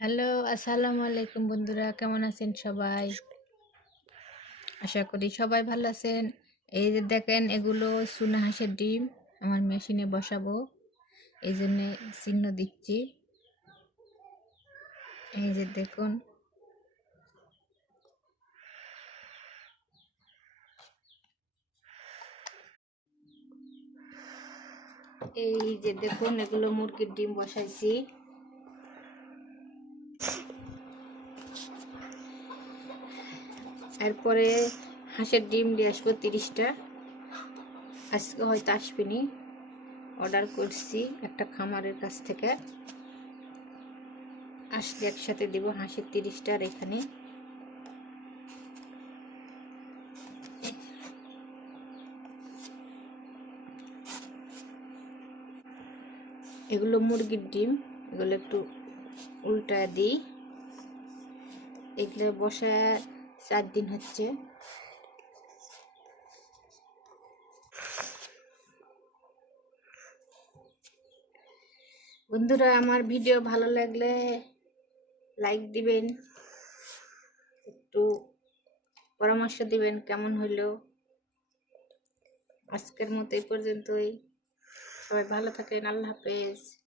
Hello, আসসালামু আলাইকুম বন্ধুরা, কেমন আছেন সবাই? আশা করি সবাই ভালো আছেন। এই যে দেখেন, এগুলো চুনা হাঁসের ডিম আমার মেশিনে বসাবো, এই জন্যে চিহ্ন দিচ্ছি। এই যে দেখুন, এগুলো মুরগির ডিম বসাইছি। এরপরে হাঁসের ডিম দিয়ে আসবো 30টা। আজকে হয়তো আসবেনি, অর্ডার করছি একটা খামারের কাছ থেকে। আসলে একসাথে দিব হাঁসের 30টার। এখানে এগুলো মুরগির ডিম, এগুলো একটু উল্টায় দিই। এগুলো বসা 4 দিন হচ্ছে। বন্ধুরা, আমার ভিডিও ভালো লাগলে লাইক দিবেন, একটু পরামর্শ দিবেন কেমন হইলো। আজকের মতো এই পর্যন্তই। সবাই ভালো থাকেন, আল্লাহ হাফেজ।